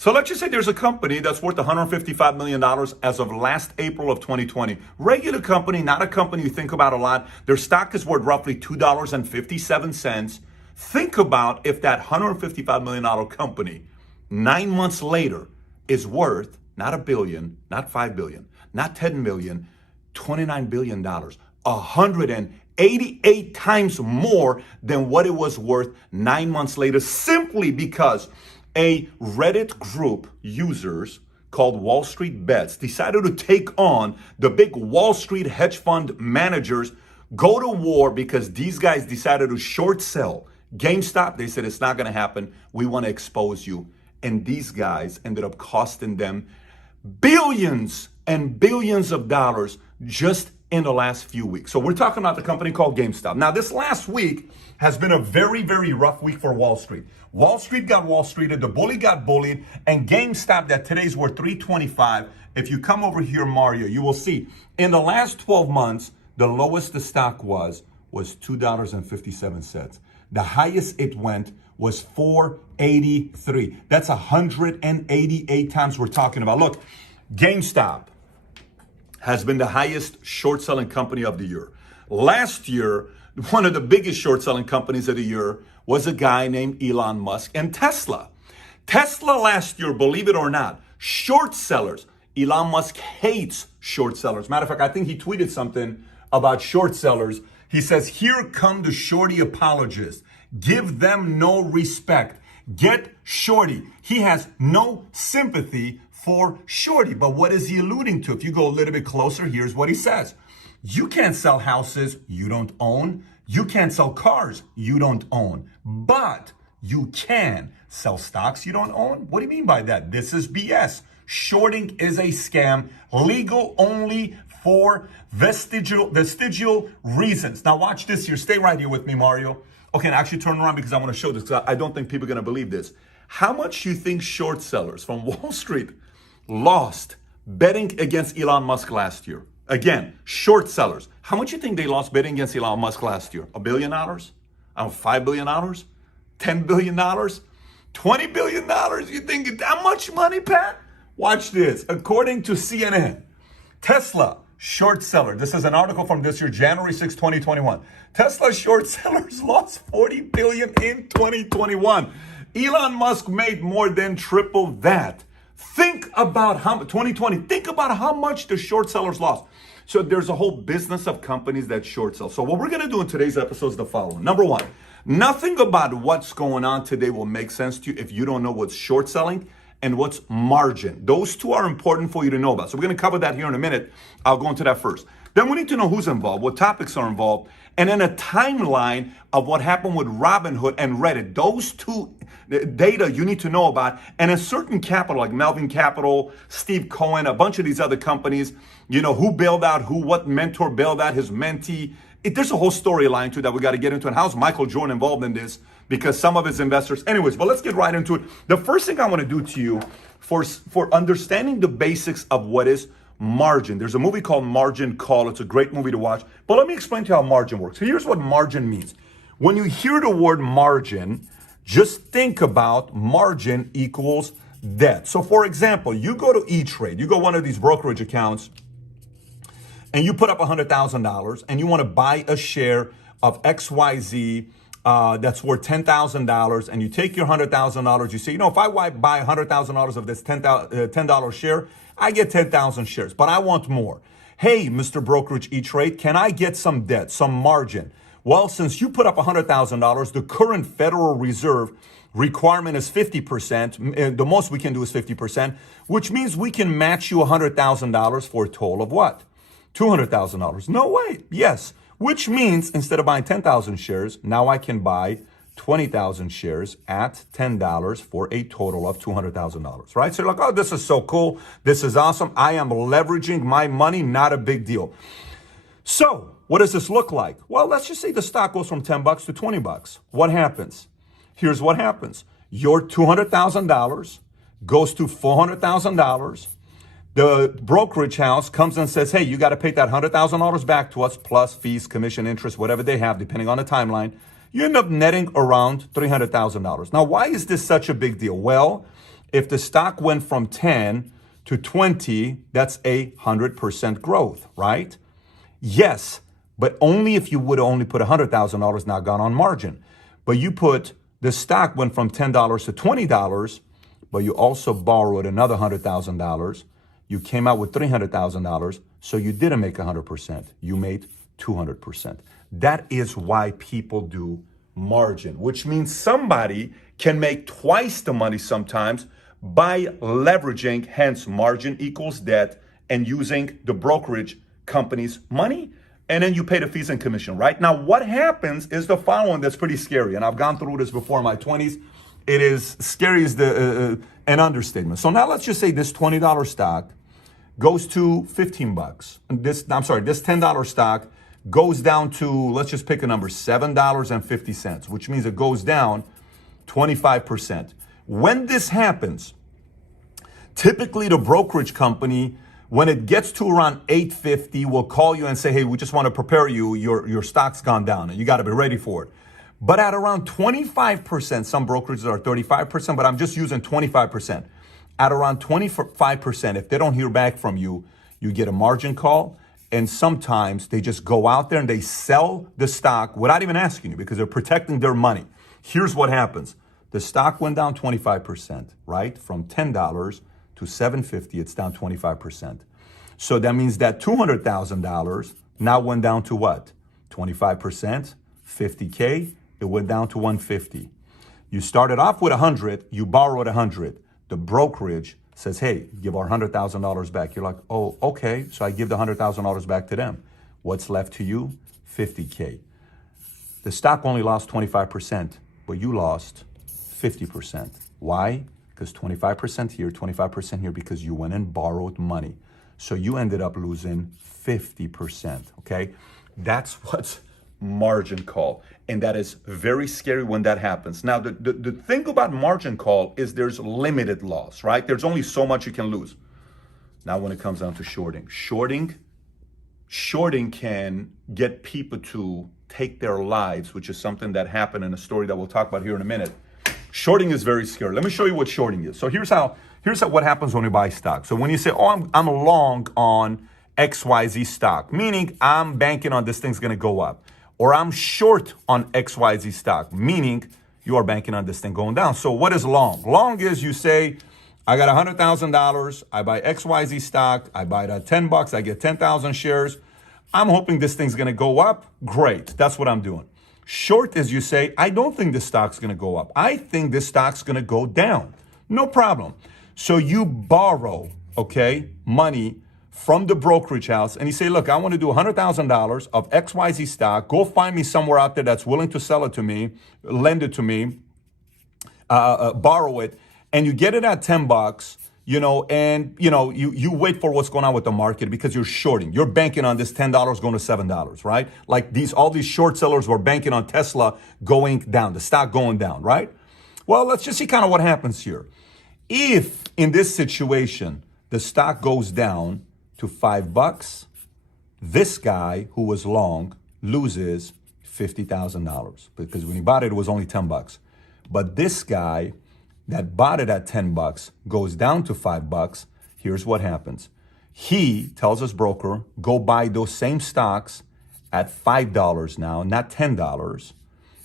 So let's just say there's a company that's worth $155 million as of last April of 2020. Regular company, not a company you think about a lot. Their stock is worth roughly $2.57. Think about if that $155 million company 9 months later is worth not a billion, not 5 billion, not 10 million, $29 billion, 188 times more than what it was worth 9 months later, simply because a Reddit group users called Wall Street Bets decided to take on the big Wall Street hedge fund managers, go to war because these guys decided to short sell GameStop. They said, it's not going to happen. We want to expose you. And these guys ended up costing them billions and billions of dollars just in the last few weeks. So we're talking about the company called GameStop. Now, this last week has been a very, very rough week for Wall Street. Wall Street got Wall Streeted, the bully got bullied, and GameStop, that today's worth $325. If you come over here, Mario, you will see in the last 12 months, the lowest the stock was $2.57. The highest it went was $4.83. That's 188 times we're talking about. Look, GameStop has been the highest short selling company of the year. Last year, one of the biggest short selling companies of the year was a guy named Elon Musk and Tesla. Tesla last year, believe it or not, short sellers. Elon Musk hates short sellers. Matter of fact, I think he tweeted something about short sellers. He says, here come the shorty apologists. Give them no respect. Get shorty. He has no sympathy for shorty. But what is he alluding to? If you go a little bit closer, here's what he says. You can't sell houses you don't own. You can't sell cars you don't own. But you can sell stocks you don't own. What do you mean by that? This is BS. Shorting is a scam, legal only for vestigial reasons. Now watch this here. Stay right here with me, Mario. Okay, and actually turn around because I want to show this, because I don't think people are going to believe this. How much you think short sellers from Wall Street lost betting against Elon Musk last year? Again, short sellers. How much you think they lost betting against Elon Musk last year? $1 billion? $5 billion? $10 billion? $20 billion? You think that much money, Pat? Watch this. According to CNN, Tesla short seller. This is an article from this year, January 6, 2021. Tesla short sellers lost $40 billion in 2021. Elon Musk made more than triple that. Think about how 2020. Think about how much the short sellers lost. So there's a whole business of companies that short sell. So what we're going to do in today's episode is the following. Number one, nothing about what's going on today will make sense to you if you don't know what's short selling and what's margin. Those two are important for you to know about. So we're going to cover that here in a minute. I'll go into that first. Then we need to know who's involved, what topics are involved, and then a timeline of what happened with Robinhood and Reddit. Those two data you need to know about, and a certain capital like Melvin Capital, Steve Cohen, a bunch of these other companies, you know, who bailed out who, what mentor bailed out his mentee. There's a whole storyline to that we got to get into. And how's Michael Jordan involved in this? Because some of his investors, anyways, but let's get right into it. The first thing I want to do to you for understanding the basics of what is margin. There's a movie called Margin Call. It's a great movie to watch. But let me explain to you how margin works. Here's what margin means. When you hear the word margin, just think about margin equals debt. So for example, you go to E-Trade, you go one of these brokerage accounts, and you put up $100,000 and you want to buy a share of XYZ that's worth $10,000, and you take your $100,000, you say, you know, if I buy $100,000 of this $10 share, I get 10,000 shares, but I want more. Hey, Mr. Brokerage E-Trade, can I get some debt, some margin? Well, since you put up $100,000, the current Federal Reserve requirement is 50%. The most we can do is 50%, which means we can match you $100,000 for a total of what? $200,000. No way. Yes. Which means instead of buying 10,000 shares, now I can buy 20,000 shares at $10 for a total of $200,000, right? So you're like, oh, this is so cool. This is awesome. I am leveraging my money. Not a big deal. So what does this look like? Well, let's just say the stock goes from $10 to $20. What happens? Here's what happens. Your $200,000 goes to $400,000. The brokerage house comes and says, hey, you got to pay that $100,000 back to us, plus fees, commission, interest, whatever they have, depending on the timeline. You end up netting around $300,000. Now, why is this such a big deal? Well, If the stock went from 10 to 20, that's 100% growth, right? Yes, but only if you would only put $100,000 now gone on margin. But you put the stock went from $10 to $20, but you also borrowed another $100,000. You came out with $300,000, so you didn't make 100%. You made 200%. That is why people do margin, which means somebody can make twice the money sometimes by leveraging, hence margin equals debt, and using the brokerage company's money. And then you pay the fees and commission, right? Now, what happens is the following that's pretty scary. And I've gone through this before in my 20s. It is scary as an understatement. So now let's just say this $20 stock goes to 15 bucks. This $10 stock goes down to, let's just pick a number, $7.50, which means it goes down 25%. When this happens, typically the brokerage company, when it gets to around 850, will call you and say, hey, we just want to prepare you, your stock's gone down and you got to be ready for it. But at around 25%, some brokerages are 35%, but I'm just using 25%. At around 25%, if they don't hear back from you, you get a margin call. And sometimes they just go out there and they sell the stock without even asking you because they're protecting their money. Here's what happens. The stock went down 25%, right? From $10 to $7.50, it's down 25%. So that means that $200,000 now went down to what? 25%, 50K, it went down to 150. You started off with 100, you borrowed 100. The brokerage says, hey, give our $100,000 back. You're like, oh, okay. So I give the $100,000 back to them. What's left to you? 50K. The stock only lost 25%, but you lost 50%. Why? Because 25% here, 25% here, because you went and borrowed money. So you ended up losing 50%, okay? That's what's margin call. And that is very scary when that happens. Now, the thing about margin call is there's limited loss, right? There's only so much you can lose. Now, when it comes down to shorting can get people to take their lives, which is something that happened in a story that we'll talk about here in a minute. Shorting is very scary. Let me show you what shorting is. So here's what happens when you buy stock. So when you say, oh, I'm long on XYZ stock, meaning I'm banking on this thing's gonna go up. Or I'm short on XYZ stock, meaning you are banking on this thing going down. So what is long? Long is you say, I got $100,000, I buy XYZ stock, I buy it at 10 bucks, I get 10,000 shares. I'm hoping this thing's gonna go up. Great, that's what I'm doing. Short is you say, I don't think this stock's gonna go up. I think this stock's gonna go down. No problem. So you borrow, okay, money from the brokerage house and you say, look, I want to do $100,000 of XYZ stock. Go find me somewhere out there that's willing to sell it to me, lend it to me, borrow it, and you get it at 10 bucks, and you wait for what's going on with the market because you're shorting. You're banking on this $10 going to $7, right? Like all these short sellers were banking on Tesla going down, the stock going down, right? Well, let's just see kind of what happens here. If in this situation, the stock goes down to $5, this guy who was long loses $50,000 because when he bought it, it was only 10 bucks. But this guy that bought it at 10 bucks goes down to $5. Here's what happens. He tells his broker, go buy those same stocks at $5 now, not $10.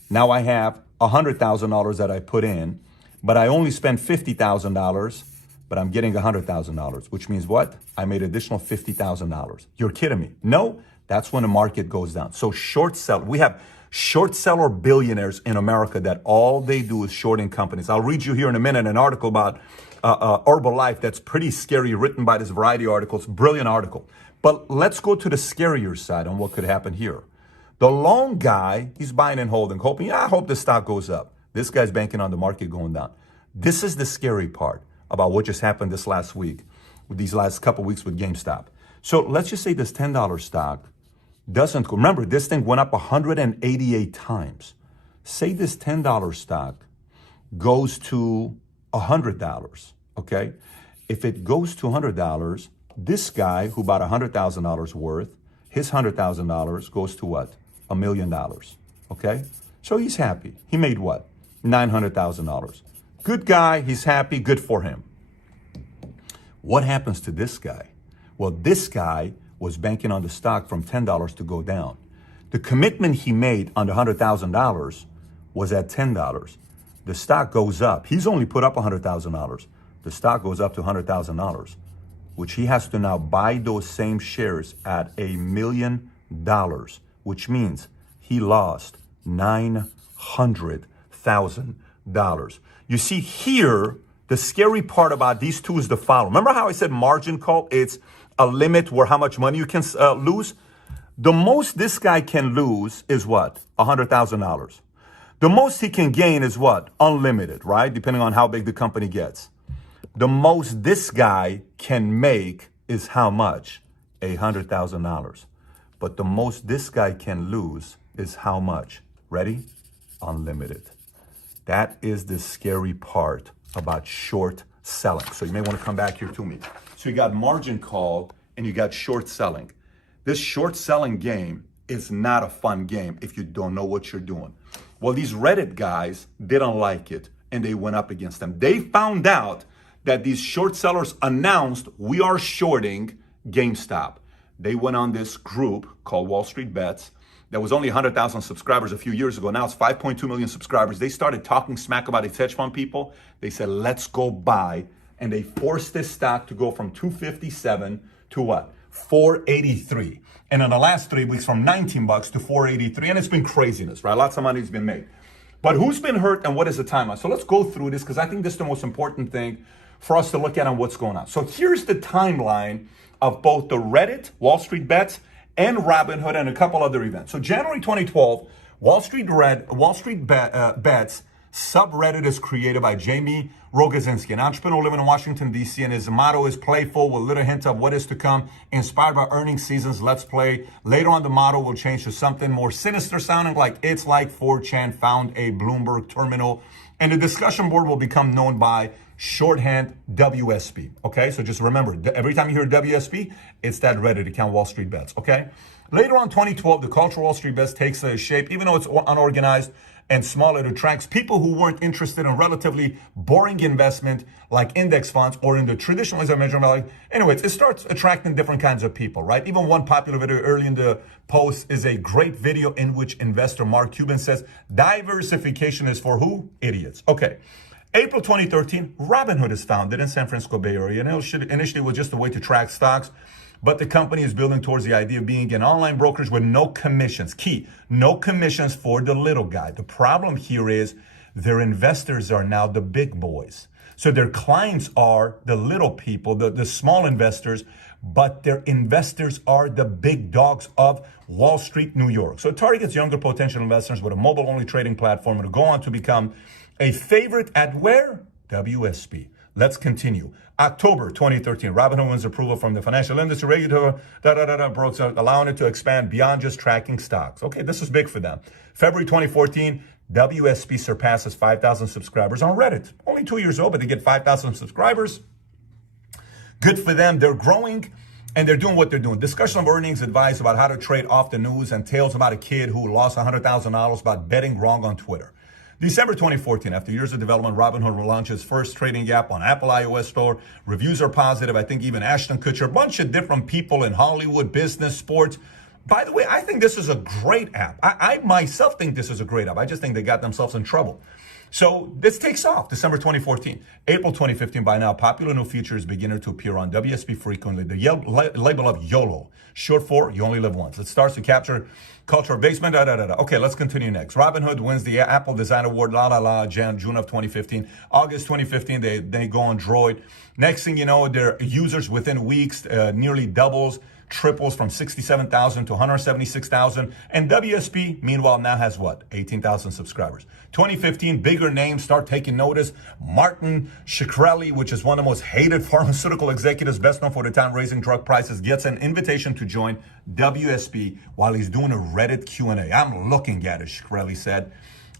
Now I have $100,000 that I put in, but I only spent $50,000, but I'm getting $100,000, which means what? I made additional $50,000. You're kidding me. No, that's when the market goes down. So short sell, we have short seller billionaires in America that all they do is shorting companies. I'll read you here in a minute an article about Herbalife that's pretty scary, written by this Variety articles, brilliant article. But let's go to the scarier side on what could happen here. The long guy, he's buying and holding, hoping, I hope the stock goes up. This guy's banking on the market going down. This is the scary part about what just happened this last week, with these last couple of weeks with GameStop. So let's just say this $10 stock doesn't go. Remember, this thing went up 188 times. Say this $10 stock goes to $100, okay? If it goes to $100, this guy who bought $100,000 worth, his $100,000 goes to what? $1 million, okay? So he's happy. He made what? $900,000. Good guy, he's happy, good for him. What happens to this guy? Well, this guy was banking on the stock from $10 to go down. The commitment he made on the $100,000 was at $10. The stock goes up. He's only put up $100,000. The stock goes up to $100,000, which he has to now buy those same shares at $1 million, which means he lost $900,000. You see here, the scary part about these two is the following. Remember how I said margin call? It's a limit where how much money you can lose. The most this guy can lose is what? $100,000. The most he can gain is what? Unlimited, right? Depending on how big the company gets. The most this guy can make is how much? $100,000. But the most this guy can lose is how much? Ready? Unlimited. That is the scary part about short selling. So you may want to come back here to me. So you got margin call and you got short selling. This short selling game is not a fun game if you don't know what you're doing. Well, these Reddit guys didn't like it and they went up against them. They found out that these short sellers announced we are shorting GameStop. They went on this group called Wall Street Bets. There was only 100,000 subscribers a few years ago. Now it's 5.2 million subscribers. They started talking smack about these hedge fund people. They said, let's go buy. And they forced this stock to go from 257 to what? 483. And in the last 3 weeks, from 19 bucks to 483. And it's been craziness, right? Lots of money's been made. But who's been hurt and what is the timeline? So let's go through this because I think this is the most important thing for us to look at on what's going on. So here's the timeline of both the Reddit, Wall Street Bets, and Robinhood, and a couple other events. So January 2012, Wall Street Bets subreddit is created by Jamie Rogozinski, an entrepreneur living in Washington, D.C., and his motto is playful with little hint of what is to come, inspired by earnings seasons, let's play. Later on, the motto will change to something more sinister sounding, like it's like 4chan found a Bloomberg terminal, and the discussion board will become known by shorthand WSB. Okay, so just remember, every time you hear WSB, it's that Reddit account, Wall Street Bets. Okay, later on, 2012, the culture Wall Street Bets takes a shape, even though it's unorganized and small, it attracts people who weren't interested in relatively boring investment like index funds or in the traditional, as I mentioned, like, anyways, it starts attracting different kinds of people, right? Even one popular video early in the post is a great video in which investor Mark Cuban says, diversification is for who? Idiots. Okay. April 2013, Robinhood is founded in San Francisco Bay Area. And initially, it was just a way to track stocks. But the company is building towards the idea of being an online brokerage with no commissions. Key, no commissions for the little guy. The problem here is their investors are now the big boys. So their clients are the little people, the small investors, but their investors are the big dogs of Wall Street, New York. So it targets younger potential investors with a mobile-only trading platform and to go on to become a favorite at where? WSB. Let's continue. October 2013, Robinhood wins approval from the financial industry regulator, allowing it to expand beyond just tracking stocks. Okay, this is big for them. February 2014, WSB surpasses 5,000 subscribers on Reddit. Only 2 years old, but they get 5,000 subscribers. Good for them. They're growing and they're doing what they're doing. Discussion of earnings, advice about how to trade off the news, and tales about a kid who lost $100,000 about betting wrong on Twitter. December 2014, after years of development, Robinhood will launch its first trading app on Apple iOS store. Reviews are positive. I think even Ashton Kutcher, a bunch of different people in Hollywood, business, sports. By the way, I think this is a great app. I myself think this is a great app. I just think they got themselves in trouble. So this takes off, December 2014. April 2015, by now, popular new features beginning to appear on WSB frequently. The label of YOLO, short for you only live once. It starts to capture culture of basement, Okay, let's continue next. Robinhood wins the Apple Design Award, June of 2015. August 2015, they go on Droid. Next thing you know, their users within weeks nearly doubles, triples from 67,000 to 176,000. And WSB, meanwhile, now has what? 18,000 subscribers. 2015, bigger names start taking notice. Martin Shkreli, which is one of the most hated pharmaceutical executives, best known for the time raising drug prices, gets an invitation to join WSB while he's doing a Reddit Q&A. I'm looking at it, Shkreli said.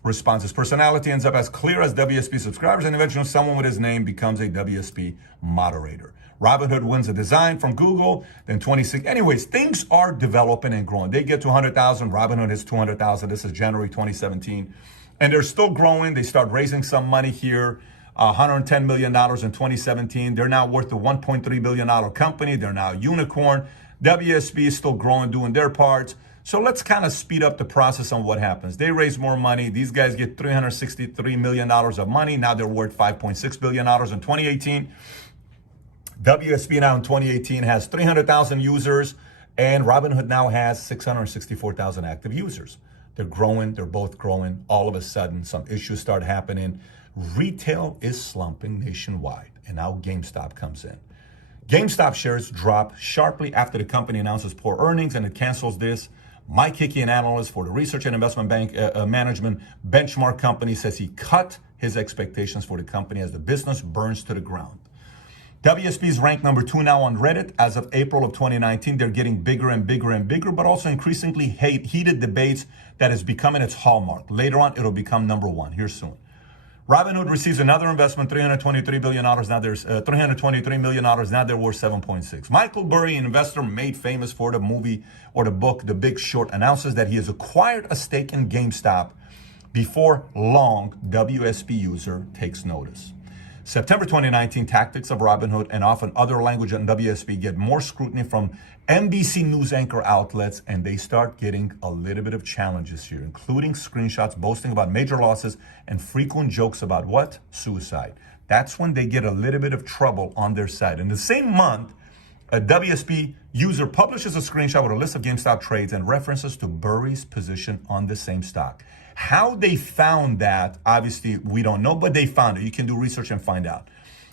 Response, his personality ends up as clear as WSB subscribers, and eventually someone with his name becomes a WSB moderator. Robinhood wins a design from Google, then 26. Anyways, things are developing and growing. They get to 100,000. Robinhood is 200,000. This is January 2017. And they're still growing. They start raising some money here. $110 million in 2017. They're now worth a $1.3 billion company. They're now a unicorn. WSP is still growing, doing their parts. So let's kind of speed up the process on what happens. They raise more money. These guys get $363 million of money. Now they're worth $5.6 billion in 2018. WSP now in 2018 has 300,000 users, and Robinhood now has 664,000 active users. They're growing. They're both growing. All of a sudden, some issues start happening. Retail is slumping nationwide, and now GameStop comes in. GameStop shares drop sharply after the company announces poor earnings, and it cancels this. Mike Hickey, an analyst for the Research and Investment Bank Management benchmark company, says he cut his expectations for the company as the business burns to the ground. WSP is ranked number 2 now on Reddit. As of April of 2019, they're getting bigger and bigger and bigger, but also increasingly heated debates that is becoming its hallmark. Later on, it'll become number 1 here soon. Robinhood receives another investment, $323 billion. Now there's $323 million. Now they're worth 7.6. Michael Burry, an investor made famous for the movie or the book, The Big Short, announces that he has acquired a stake in GameStop. Before long, WSP user takes notice. September 2019, tactics of Robinhood and often other language on WSP get more scrutiny from NBC News anchor outlets, and they start getting a little bit of challenges here, including screenshots boasting about major losses and frequent jokes about what? Suicide. That's when they get a little bit of trouble on their side. In the same month, a WSP user publishes a screenshot with a list of GameStop trades and references to Burry's position on the same stock. How they found that, obviously, we don't know, but they found it. You can do research and find out.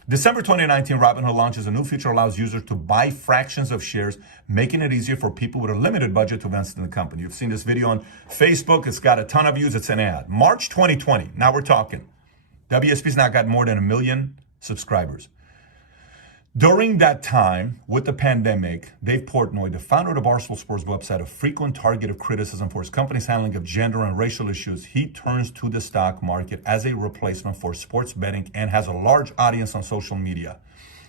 December 2019, Robinhood launches a new feature that allows users to buy fractions of shares, making it easier for people with a limited budget to invest in the company. You've seen this video on Facebook. It's got a ton of views. It's an ad. March 2020, now we're talking. WSP's now got more than 1 million subscribers. During that time, with the pandemic, Dave Portnoy, the founder of the Barstool Sports website, a frequent target of criticism for his company's handling of gender and racial issues, he turns to the stock market as a replacement for sports betting and has a large audience on social media,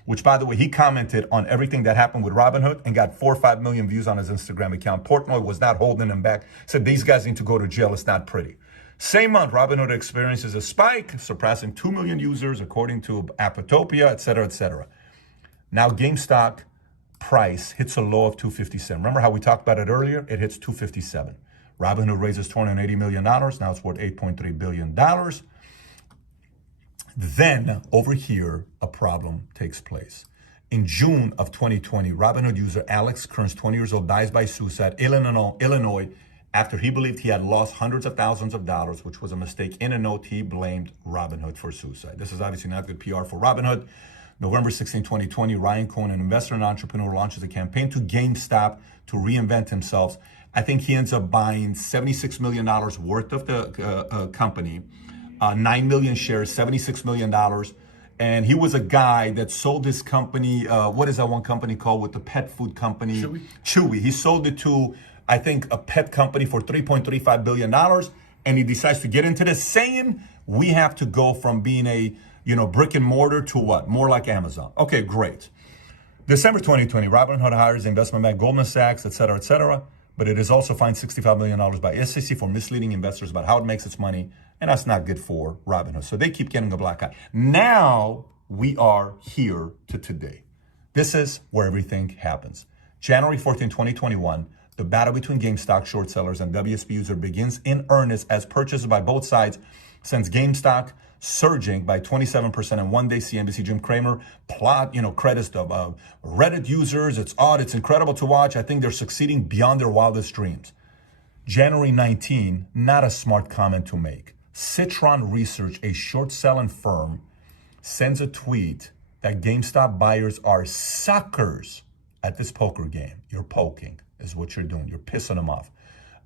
which, by the way, he commented on everything that happened with Robinhood and got 4 or 5 million views on his Instagram account. Portnoy was not holding him back, said these guys need to go to jail. It's not pretty. Same month, Robinhood experiences a spike, surpassing 2 million users, according to Apptopia, et cetera, et cetera. Now GameStop price hits a low of $257. Remember how we talked about it earlier? It hits $257. Robinhood raises $280 million. Now it's worth $8.3 billion. Then over here, a problem takes place. In June of 2020, Robinhood user Alex Kearns, 20 years old, dies by suicide in Illinois after he believed he had lost hundreds of thousands of dollars, which was a mistake. In a note, he blamed Robinhood for suicide. This is obviously not good PR for Robinhood. November 16, 2020, Ryan Cohen, an investor and entrepreneur, launches a campaign to GameStop to reinvent himself. I think he ends up buying $76 million worth of the company, 9 million shares, $76 million. And he was a guy that sold this company. What is that one company called with the pet food company? Chewy. He sold it to, I think, a pet company for $3.35 billion. And he decides to get into this, saying we have to go from being a brick and mortar to what? More like Amazon. Okay, great. December 2020, Robinhood hires investment bank Goldman Sachs, et cetera, but it is also fined $65 million by SEC for misleading investors about how it makes its money, and that's not good for Robinhood. So they keep getting a black eye. Now we are here to today. This is where everything happens. January 14, 2021, the battle between GameStop short sellers and WSP user begins in earnest as purchases by both sides sends GameStop surging by 27% in one day. CNBC Jim Cramer credits the Reddit users. It's odd. It's incredible to watch. I think they're succeeding beyond their wildest dreams. January 19, not a smart comment to make. Citron Research, a short-selling firm, sends a tweet that GameStop buyers are suckers at this poker game. You're poking is what you're doing. You're pissing them off.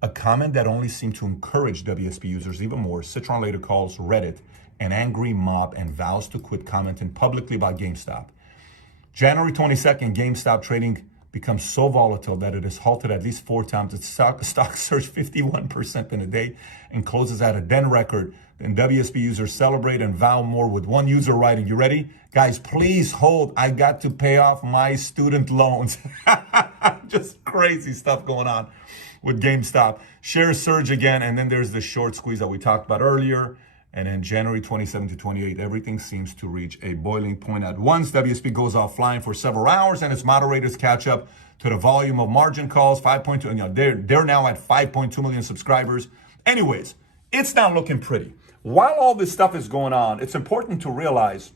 A comment that only seemed to encourage WSP users even more. Citron later calls Reddit an angry mob and vows to quit commenting publicly about GameStop. January 22nd, GameStop trading becomes so volatile that it is halted at least 4 times. Its stock surged 51% in a day and closes at a then record. And WSP users celebrate and vow more, with one user writing, you ready? Guys, please hold. I got to pay off my student loans. Just crazy stuff going on with GameStop. Shares surge again, and then there's the short squeeze that we talked about earlier. And then January 27 to 28, everything seems to reach a boiling point at once. WSP goes offline for several hours and its moderators catch up to the volume of margin calls. 5.2, you know, they're now at 5.2 million subscribers. Anyways, it's not looking pretty. While all this stuff is going on, it's important to realize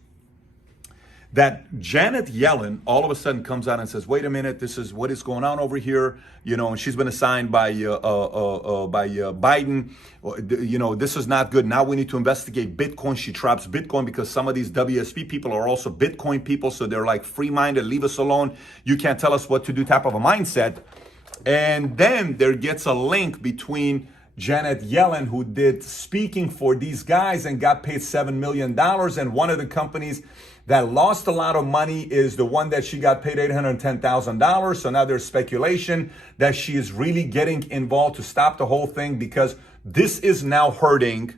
that Janet Yellen all of a sudden comes out and says, wait a minute, this is what is going on over here, you know, and she's been assigned by Biden, you know, this is not good. Now we need to investigate Bitcoin. She traps Bitcoin because some of these WSP people are also Bitcoin people. So they're like free-minded, leave us alone. You can't tell us what to do type of a mindset. And then there gets a link between Janet Yellen, who did speaking for these guys and got paid $7 million. And one of the companies that lost a lot of money is the one that she got paid $810,000. So now there's speculation that she is really getting involved to stop the whole thing, because this is now hurting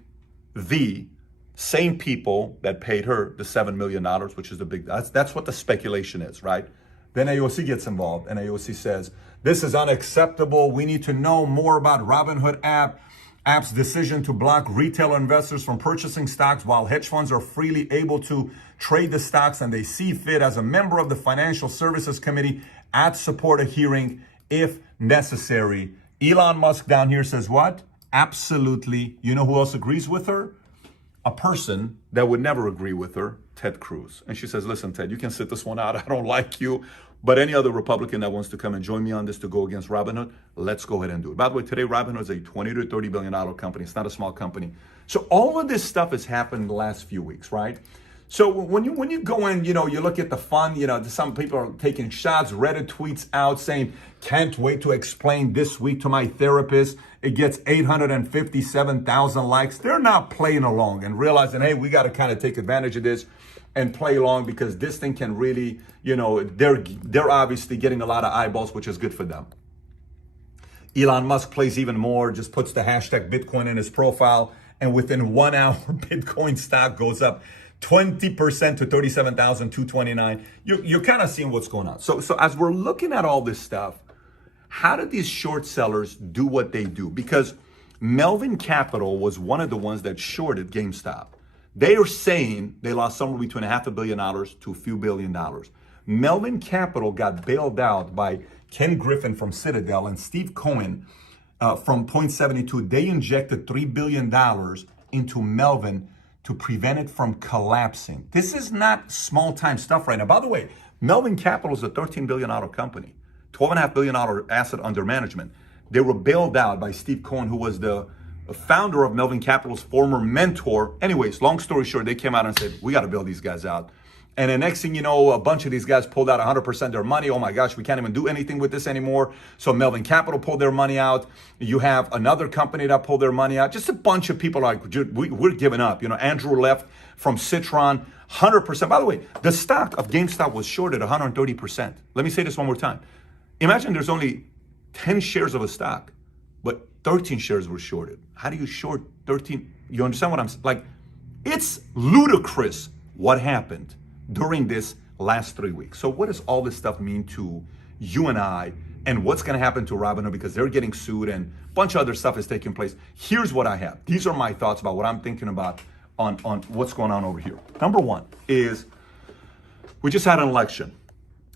the same people that paid her the $7 million, which is the big, that's what the speculation is, right? Then AOC gets involved and AOC says, this is unacceptable. We need to know more about Robinhood app's decision to block retail investors from purchasing stocks while hedge funds are freely able to trade the stocks and they see fit. As a member of the Financial Services Committee, I'd support a hearing if necessary. Elon Musk down here says what? Absolutely. You know who else agrees with her? A person that would never agree with her, Ted Cruz. And she says, listen, Ted, you can sit this one out. I don't like you. But any other Republican that wants to come and join me on this to go against Robinhood, let's go ahead and do it. By the way, today Robinhood is a $20 to $30 billion company. It's not a small company. So all of this stuff has happened in the last few weeks, right? So when you go in, you know, you look at the fund, you know, some people are taking shots. Reddit tweets out saying, can't wait to explain this week to my therapist. It gets 857,000 likes. They're not playing along and realizing, hey, we got to kind of take advantage of this and play along, because this thing can really, you know, they're obviously getting a lot of eyeballs, which is good for them. Elon Musk plays even more, just puts the hashtag Bitcoin in his profile, and within 1 hour, Bitcoin stock goes up 20% to 37,229. You're kind of seeing what's going on. So as we're looking at all this stuff, how did these short sellers do what they do? Because Melvin Capital was one of the ones that shorted GameStop. They are saying they lost somewhere between $500 million to a few $1 billion. Melvin Capital got bailed out by Ken Griffin from Citadel and Steve Cohen from Point72. They injected $3 billion into Melvin to prevent it from collapsing. This is not small time stuff right now. By the way, Melvin Capital is a $13 billion company, $12.5 billion asset under management. They were bailed out by Steve Cohen, who was the founder of Melvin Capital's former mentor. Anyways, long story short, they came out and said, we got to bail these guys out. And the next thing you know, a bunch of these guys pulled out 100% of their money. Oh my gosh, we can't even do anything with this anymore. So Melvin Capital pulled their money out. You have another company that pulled their money out. Just a bunch of people are like, we're giving up. You know, Andrew left from Citron, 100%. By the way, the stock of GameStop was shorted 130%. Let me say this one more time. Imagine there's only 10 shares of a stock, but 13 shares were shorted. How do you short 13? You understand what I'm saying? Like, it's ludicrous what happened during this last 3 weeks. So what does all this stuff mean to you and I, and what's going to happen to Robinhood, because they're getting sued and a bunch of other stuff is taking place? Here's what I have. These are my thoughts about what I'm thinking about on what's going on over here. Number one is we just had an election,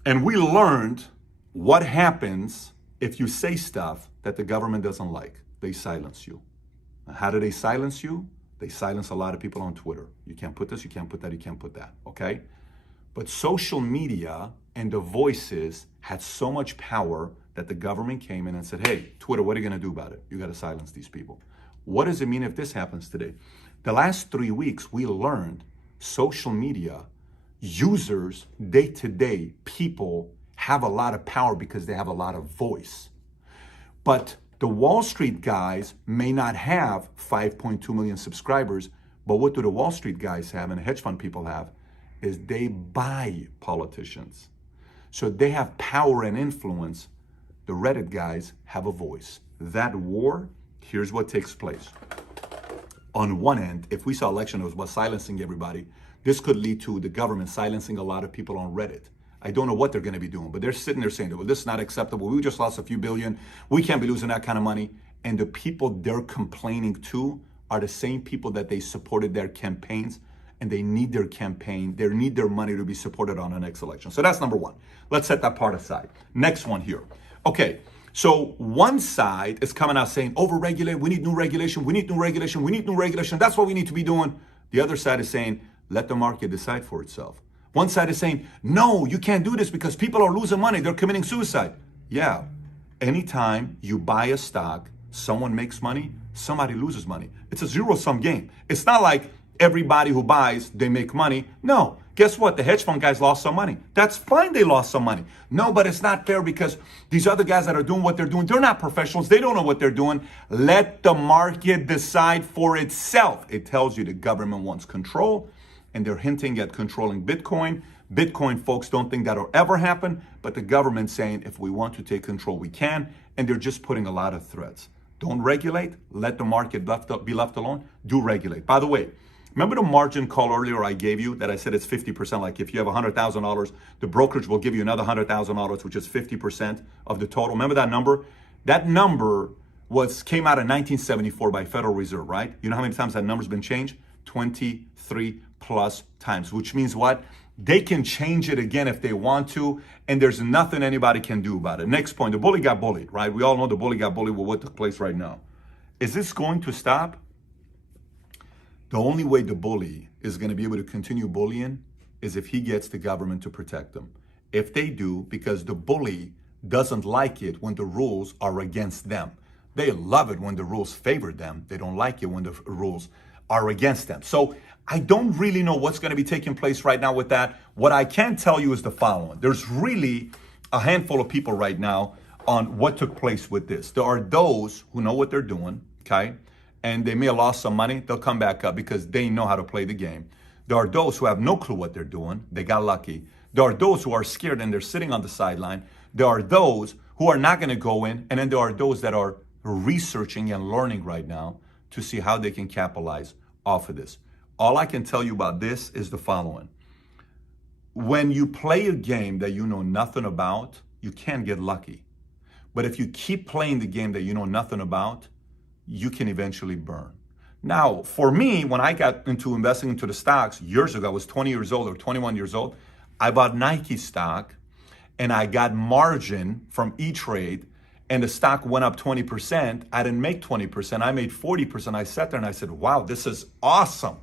and we learned what happens if you say stuff that the government doesn't like. They silence you. How do they silence you? They silence a lot of people on Twitter. You can't put this, you can't put that, you can't put that, okay? But social media and the voices had so much power that the government came in and said, hey, Twitter, what are you gonna do about it? You gotta silence these people. What does it mean if this happens today? The last 3 weeks, we learned social media users, day-to-day people, have a lot of power because they have a lot of voice. But the Wall Street guys may not have 5.2 million subscribers, but what do the Wall Street guys have and the hedge fund people have is they buy politicians. So they have power and influence. The Reddit guys have a voice. That war, here's what takes place. On one end, if we saw election, it was about silencing everybody. This could lead to the government silencing a lot of people on Reddit. I don't know what they're going to be doing, but they're sitting there saying, well, this is not acceptable. We just lost a few billion. We can't be losing that kind of money. And the people they're complaining to are the same people that they supported their campaigns, and they need their campaign, they need their money to be supported on the next election. So that's number one. Let's set that part aside. Next one here. Okay, so one side is coming out saying, overregulate, we need new regulation, we need new regulation, we need new regulation, that's what we need to be doing. The other side is saying, let the market decide for itself. One side is saying, no, you can't do this because people are losing money, they're committing suicide. Yeah, anytime you buy a stock, someone makes money, somebody loses money. It's a zero-sum game. It's not like everybody who buys, they make money. No, guess what? The hedge fund guys lost some money. That's fine, they lost some money. No, but it's not fair because these other guys that are doing what they're doing, they're not professionals. They don't know what they're doing. Let the market decide for itself. It tells you the government wants control, and they're hinting at controlling Bitcoin. Bitcoin folks don't think that'll ever happen, but the government's saying if we want to take control, we can, and they're just putting a lot of threats. Don't regulate, let the market be left alone, do regulate. By the way, remember the margin call earlier I gave you that I said it's 50%, like if you have $100,000, the brokerage will give you another $100,000, which is 50% of the total. Remember that number? That number came out in 1974 by Federal Reserve, right? You know how many times that number's been changed? 23 plus times, which means what? They can change it again if they want to, and there's nothing anybody can do about it. Next point, the bully got bullied, right? We all know the bully got bullied with what took place right now. Is this going to stop? The only way the bully is going to be able to continue bullying is if he gets the government to protect them. If they do, because the bully doesn't like it when the rules are against them. They love it when the rules favor them. They don't like it when the rules are against them. So I don't really know what's going to be taking place right now with that. What I can tell you is the following. There's really a handful of people right now on what took place with this. There are those who know what they're doing, okay? And they may have lost some money. They'll come back up because they know how to play the game. There are those who have no clue what they're doing. They got lucky. There are those who are scared and they're sitting on the sideline. There are those who are not going to go in. And then there are those that are researching and learning right now to see how they can capitalize off of this. All I can tell you about this is the following. When you play a game that you know nothing about, you can get lucky. But if you keep playing the game that you know nothing about, you can eventually burn. Now, for me, when I got into investing into the stocks years ago, I was 20 years old or 21 years old, I bought Nike stock and I got margin from E-Trade, and the stock went up 20%. I didn't make 20%, I made 40%. I sat there and I said, wow, this is awesome.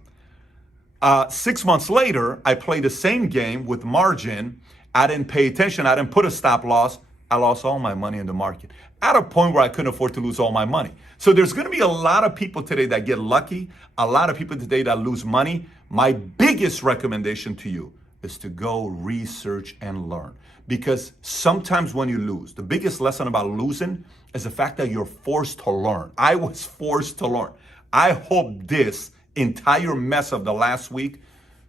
6 months later, I played the same game with margin. I didn't pay attention. I didn't put a stop loss. I lost all my money in the market at a point where I couldn't afford to lose all my money. So there's going to be a lot of people today that get lucky, a lot of people today that lose money. My biggest recommendation to you is to go research and learn, because sometimes when you lose, the biggest lesson about losing is the fact that you're forced to learn. I was forced to learn. I hope this entire mess of the last week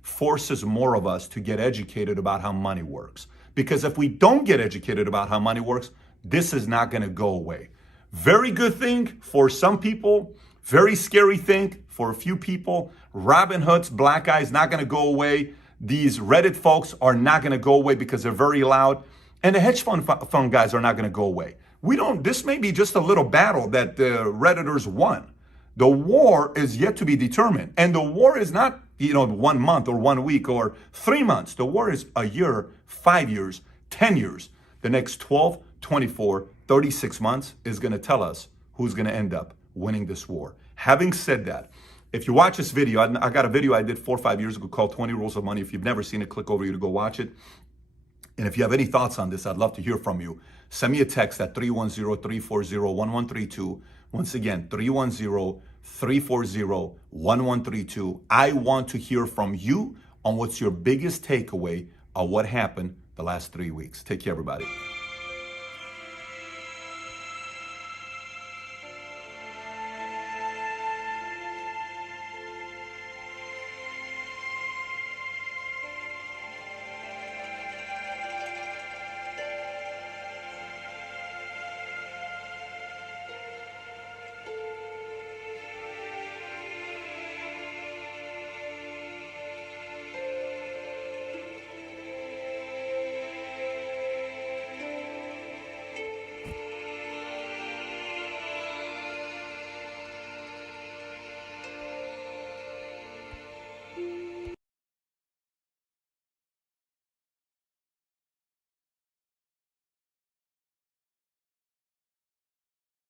forces more of us to get educated about how money works. Because if we don't get educated about how money works, this is not going to go away. Very good thing for some people, very scary thing for a few people. Robinhood's black eye is not going to go away. These Reddit folks are not going to go away because they're very loud. And the hedge fund guys are not going to go away. This may be just a little battle that the Redditors won. The war is yet to be determined. And the war is not, 1 month or 1 week or 3 months. The war is a year, 5 years, 10 years. The next 12, 24, 36 months is going to tell us who's going to end up winning this war. Having said that, if you watch this video, I got a video I did 4 or 5 years ago called 20 Rules of Money. If you've never seen it, click over here to go watch it. And if you have any thoughts on this, I'd love to hear from you. Send me a text at 310-340-1132. Once again, 310-340-1132. I want to hear from you on what's your biggest takeaway of what happened the last 3 weeks. Take care, everybody.